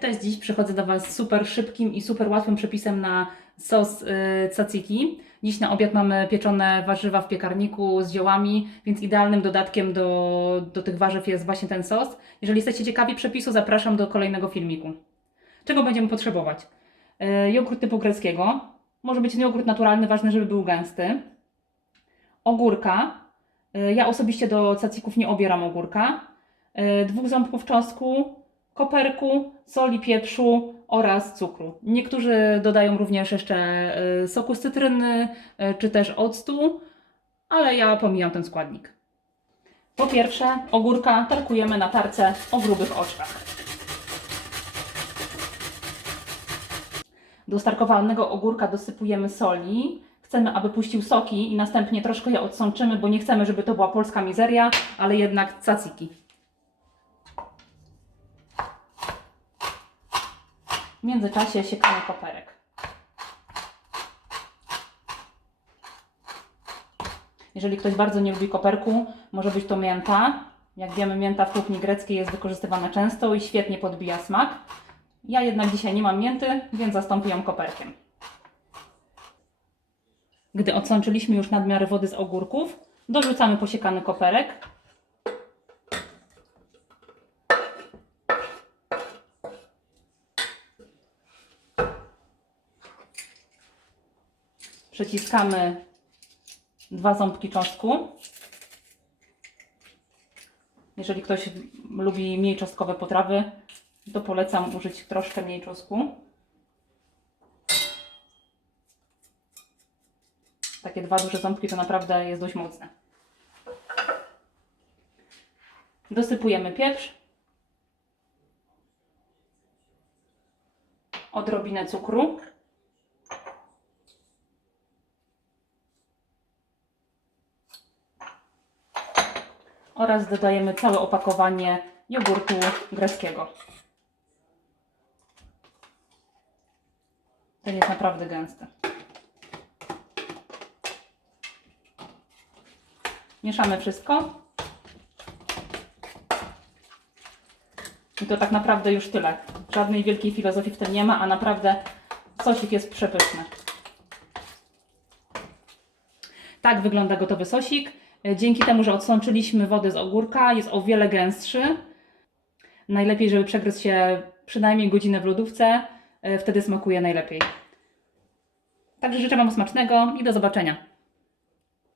Cześć, dziś przychodzę do Was z super szybkim i super łatwym przepisem na sos tzatziki. Dziś na obiad mamy pieczone warzywa w piekarniku z ziołami, więc idealnym dodatkiem do tych warzyw jest właśnie ten sos. Jeżeli jesteście ciekawi przepisu, zapraszam do kolejnego filmiku. Czego będziemy potrzebować? Jogurt typu greckiego. Może być jogurt naturalny, ważne, żeby był gęsty. Ogórka. Ja osobiście do tzadzików nie obieram ogórka. 2 ząbków czosnku, koperku, soli, pieprzu oraz cukru. Niektórzy dodają również jeszcze soku z cytryny czy też octu, ale ja pomijam ten składnik. Po pierwsze, ogórka tarkujemy na tarce o grubych oczkach. Do starkowanego ogórka dosypujemy soli. Chcemy, aby puścił soki i następnie troszkę je odsączymy, bo nie chcemy, żeby to była polska mizeria, ale jednak tzatziki. W międzyczasie siekamy koperek. Jeżeli ktoś bardzo nie lubi koperku, może być to mięta. Jak wiemy, mięta w kuchni greckiej jest wykorzystywana często i świetnie podbija smak. Ja jednak dzisiaj nie mam mięty, więc zastąpię ją koperkiem. Gdy odsączyliśmy już nadmiar wody z ogórków, dorzucamy posiekany koperek. Przeciskamy 2 ząbki czosnku. Jeżeli ktoś lubi mniej czosnkowe potrawy, to polecam użyć troszkę mniej czosnku. Takie 2 duże ząbki to naprawdę jest dość mocne. Dosypujemy pieprz, odrobinę cukru oraz dodajemy całe opakowanie jogurtu greckiego. Ten jest naprawdę gęsty. Mieszamy wszystko. I to tak naprawdę już tyle. Żadnej wielkiej filozofii w tym nie ma, a naprawdę sosik jest przepyszny. Tak wygląda gotowy sosik. Dzięki temu, że odsączyliśmy wodę z ogórka, jest o wiele gęstszy. Najlepiej, żeby przegryzł się przynajmniej godzinę w lodówce. Wtedy smakuje najlepiej. Także życzę Wam smacznego i do zobaczenia.